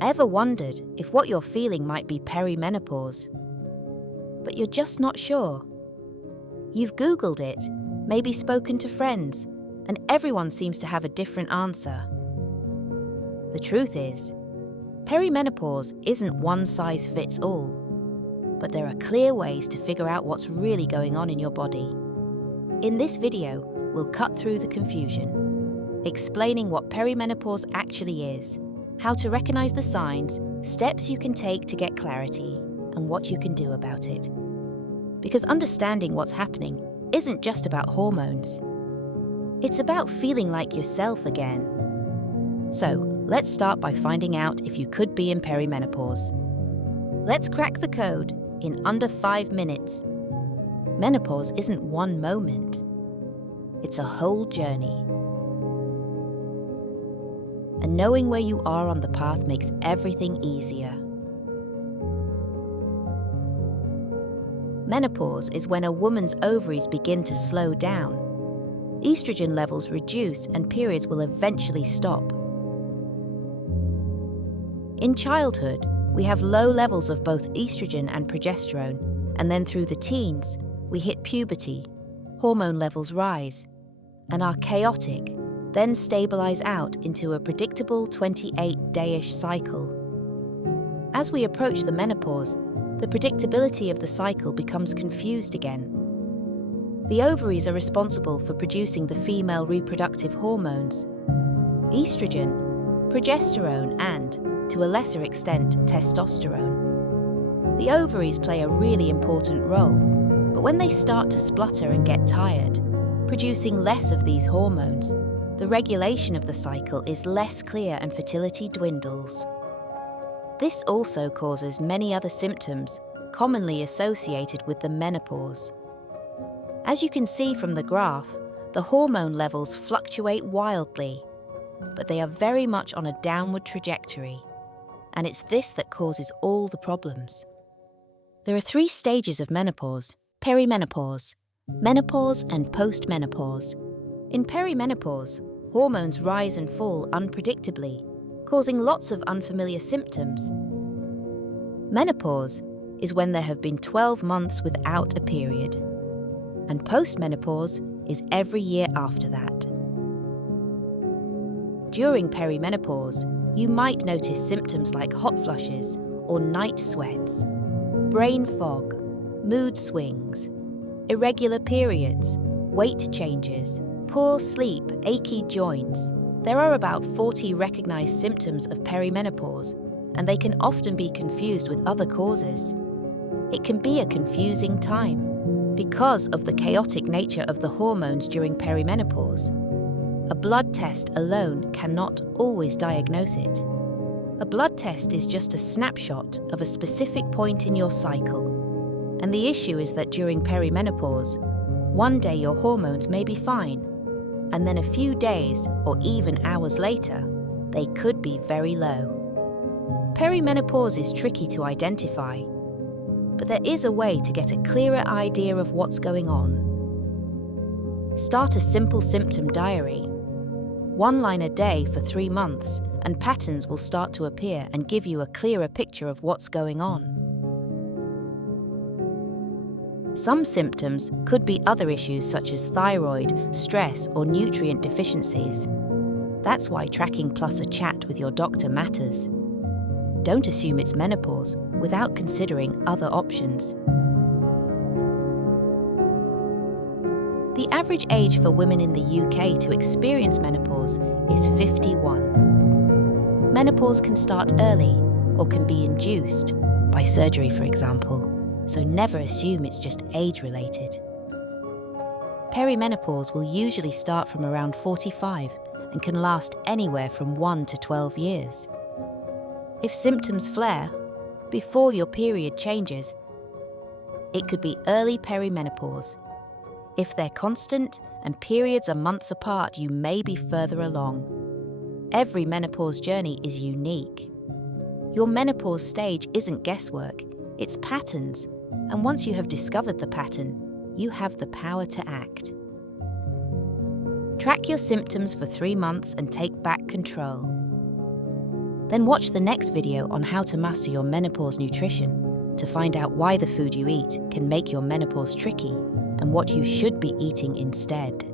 Ever wondered if what you're feeling might be perimenopause? But you're just not sure. You've Googled it, maybe spoken to friends, and everyone seems to have a different answer. The truth is, perimenopause isn't one size fits all, but there are clear ways to figure out what's really going on in your body. In this video, we'll cut through the confusion, explaining what perimenopause actually is, how to recognize the signs, steps you can take to get clarity, and what you can do about it. Because understanding what's happening isn't just about hormones. It's about feeling like yourself again. So, let's start by finding out if you could be in perimenopause. Let's crack the code in under 5 minutes. Menopause isn't one moment. It's a whole journey. And knowing where you are on the path makes everything easier. Menopause is when a woman's ovaries begin to slow down. Estrogen levels reduce and periods will eventually stop. In childhood, we have low levels of both estrogen and progesterone, and then through the teens, we hit puberty, hormone levels rise, and are chaotic, then stabilize out into a predictable 28-day-ish cycle. As we approach the menopause, the predictability of the cycle becomes confused again. The ovaries are responsible for producing the female reproductive hormones, estrogen, progesterone, and, to a lesser extent, testosterone. The ovaries play a really important role, but when they start to splutter and get tired, producing less of these hormones, the regulation of the cycle is less clear and fertility dwindles. This also causes many other symptoms commonly associated with the menopause. As you can see from the graph, the hormone levels fluctuate wildly, but they are very much on a downward trajectory, and it's this that causes all the problems. There are 3 stages of menopause: perimenopause, menopause, and postmenopause. In perimenopause, hormones rise and fall unpredictably, causing lots of unfamiliar symptoms. Menopause is when there have been 12 months without a period, and postmenopause is every year after that. During perimenopause, you might notice symptoms like hot flushes or night sweats, brain fog, mood swings, irregular periods, weight changes, poor sleep, achy joints. There are about 40 recognized symptoms of perimenopause, and they can often be confused with other causes. It can be a confusing time because of the chaotic nature of the hormones during perimenopause. A blood test alone cannot always diagnose it. A blood test is just a snapshot of a specific point in your cycle, and the issue is that during perimenopause, one day your hormones may be fine, and then a few days or even hours later, they could be very low. Perimenopause is tricky to identify, but there is a way to get a clearer idea of what's going on. Start a simple symptom diary. 1 line a day for 3 months, and patterns will start to appear and give you a clearer picture of what's going on. Some symptoms could be other issues such as thyroid, stress, or nutrient deficiencies. That's why tracking plus a chat with your doctor matters. Don't assume it's menopause without considering other options. The average age for women in the UK to experience menopause is 51. Menopause can start early or can be induced, by surgery for example, so never assume it's just age-related. Perimenopause will usually start from around 45 and can last anywhere from 1 to 12 years. If symptoms flare before your period changes, it could be early perimenopause. If they're constant and periods are months apart, you may be further along. Every menopause journey is unique. Your menopause stage isn't guesswork, it's patterns, and once you have discovered the pattern, you have the power to act. Track your symptoms for 3 months and take back control. Then watch the next video on how to master your menopause nutrition to find out why the food you eat can make your menopause tricky and what you should be eating instead.